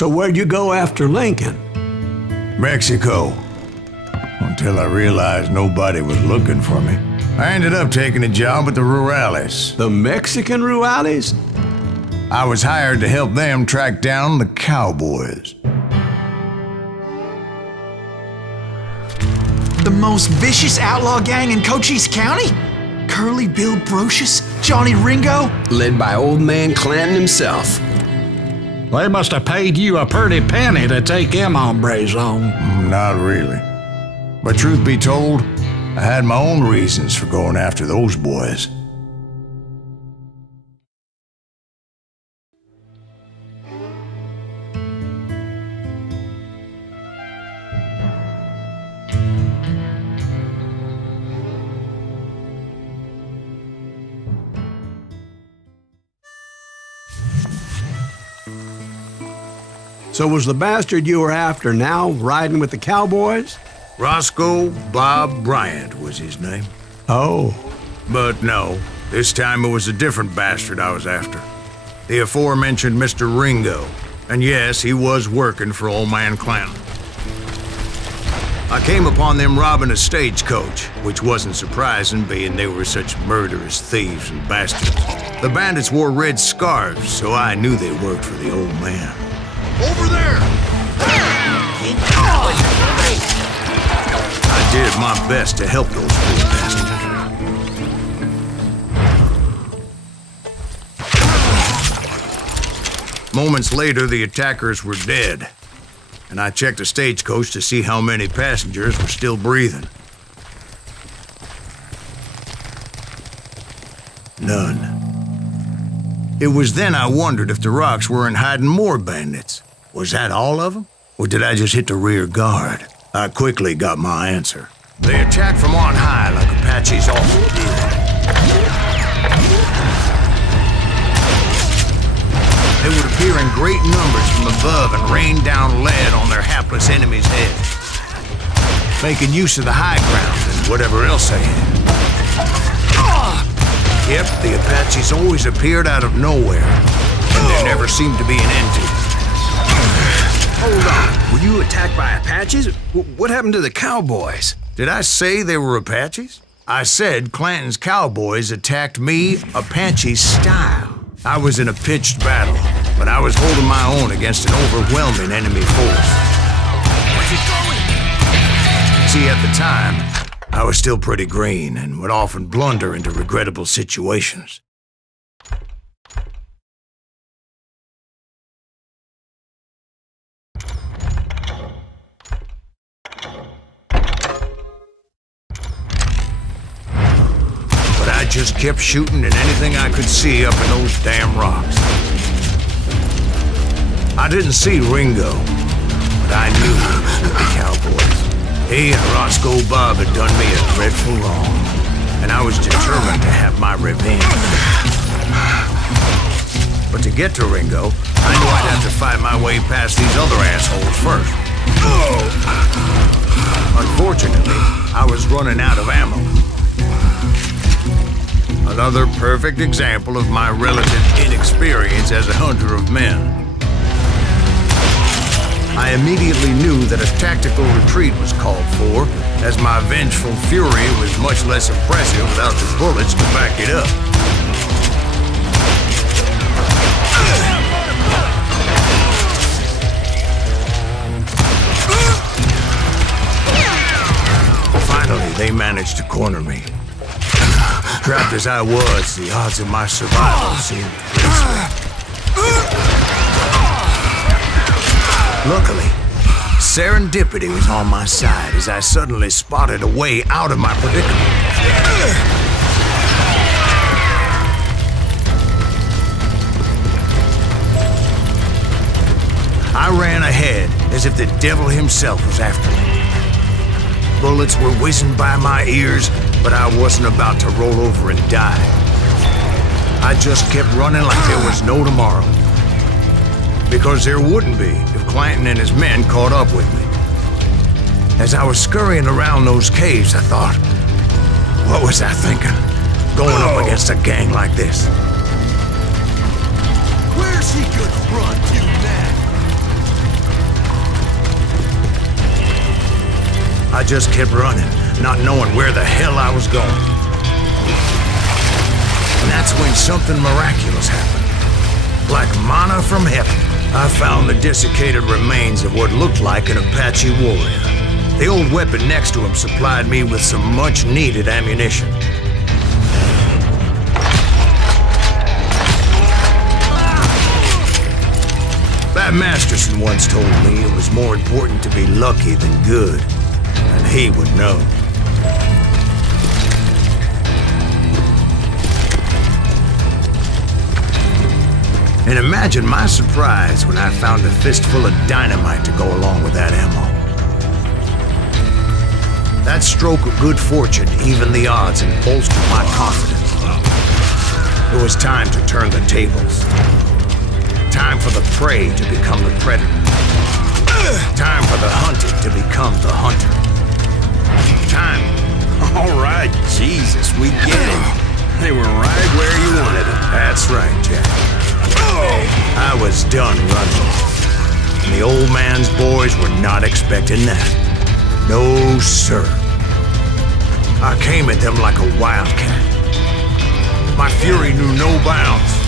So where'd you go after Lincoln? Mexico. Until I realized nobody was looking for me. I ended up taking a job at the Rurales. The Mexican Rurales? I was hired to help them track down the Cowboys. The most vicious outlaw gang in Cochise County? Curly Bill Brocious? Johnny Ringo? Led by old man Clanton himself. They must have paid you a pretty penny to take them hombres on. Not really. But truth be told, I had my own reasons for going after those boys. So was the bastard you were after now riding with the Cowboys? Roscoe Bob Bryant was his name. Oh. But no, this time it was a different bastard I was after. The aforementioned Mr. Ringo. And yes, he was working for old man Clanton. I came upon them robbing a stagecoach, which wasn't surprising, being they were such murderous thieves and bastards. The bandits wore red scarves, so I knew they worked for the old man. Over there! I did my best to help those poor bastards. Moments later, the attackers were dead, and I checked the stagecoach to see how many passengers were still breathing. None. It was then I wondered if the rocks weren't hiding more bandits. Was that all of them? Or did I just hit the rear guard? I quickly got my answer. They attacked from on high like Apaches often did. They would appear in great numbers from above and rain down lead on their hapless enemies' heads, making use of the high ground and whatever else they had. Yep, the Apaches always appeared out of nowhere, and there never seemed to be an end to it. Hold on, were you attacked by Apaches? What happened to the Cowboys? Did I say they were Apaches? I said Clanton's Cowboys attacked me Apache style. I was in a pitched battle, but I was holding my own against an overwhelming enemy force. Where's he going? See, at the time, I was still pretty green and would often blunder into regrettable situations. I just kept shooting at anything I could see up in those damn rocks. I didn't see Ringo, but I knew he was with the Cowboys. He and Roscoe Bob had done me a dreadful wrong, and I was determined to have my revenge. But to get to Ringo, I knew I'd have to fight my way past these other assholes first. Unfortunately, I was running out of ammo. Another perfect example of my relative inexperience as a hunter of men. I immediately knew that a tactical retreat was called for, as my vengeful fury was much less impressive without the bullets to back it up. Finally, they managed to corner me. Trapped as I was, the odds of my survival seemed pretty slim. Luckily, serendipity was on my side as I suddenly spotted a way out of my predicament. I ran ahead as if the devil himself was after me. Bullets were whizzing by my ears, but I wasn't about to roll over and die. I just kept running like there was no tomorrow. Because there wouldn't be if Clanton and his men caught up with me. As I was scurrying around those caves, I thought, what was I thinking? Going up against a gang like this. Where's he gonna run to now? I just kept running, not knowing where the hell I was going. And that's when something miraculous happened. Like manna from heaven, I found the desiccated remains of what looked like an Apache warrior. The old weapon next to him supplied me with some much-needed ammunition. That Masterson once told me it was more important to be lucky than good, and he would know. And imagine my surprise when I found a fistful of dynamite to go along with that ammo. That stroke of good fortune evened the odds and bolstered my confidence. It was time to turn the tables. Time for the prey to become the predator. Time for the hunted to become the hunter. Time. All right, Jesus, we get it. They were right where you wanted them. That's right, Jack. I was done running. And the old man's boys were not expecting that. No, sir. I came at them like a wildcat. My fury knew no bounds.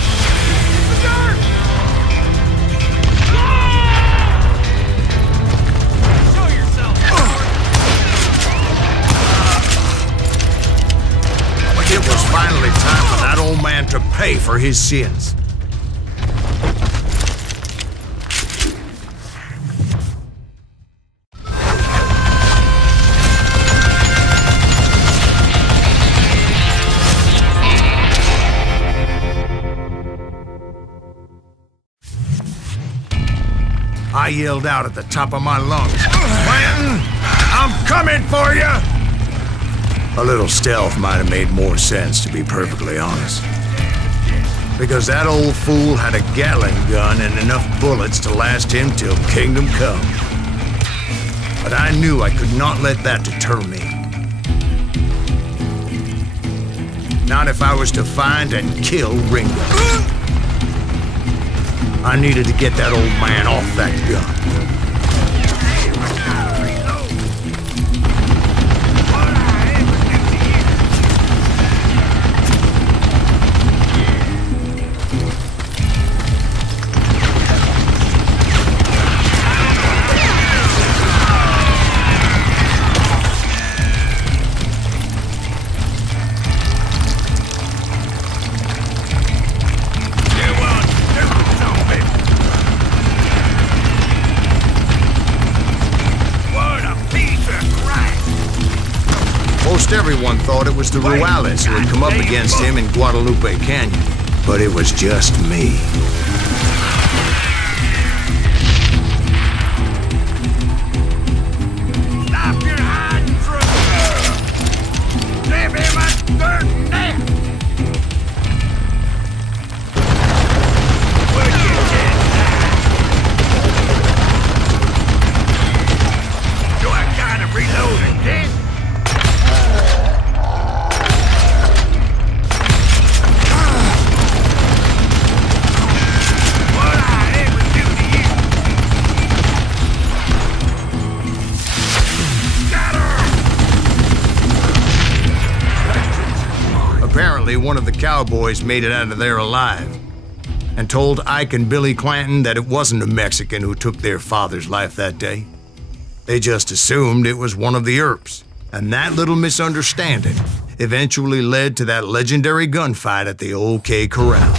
It was finally time for that old man to pay for his sins. I yelled out at the top of my lungs, "Clanton, I'm coming for you!" A little stealth might have made more sense, to be perfectly honest. Because that old fool had a Gatling gun and enough bullets to last him till kingdom come. But I knew I could not let that deter me. Not if I was to find and kill Ringo. I needed to get that old man off that gun. Most everyone thought it was the Ruales who had come up against him in Guadalupe Canyon, but it was just me. Stop your hiding from me! Give him a dirt neck! Where'd you get that? Do I gotta reload again? Apparently, one of the Cowboys made it out of there alive and told Ike and Billy Clanton that it wasn't a Mexican who took their father's life that day. They just assumed it was one of the Earps, and that little misunderstanding eventually led to that legendary gunfight at the OK Corral.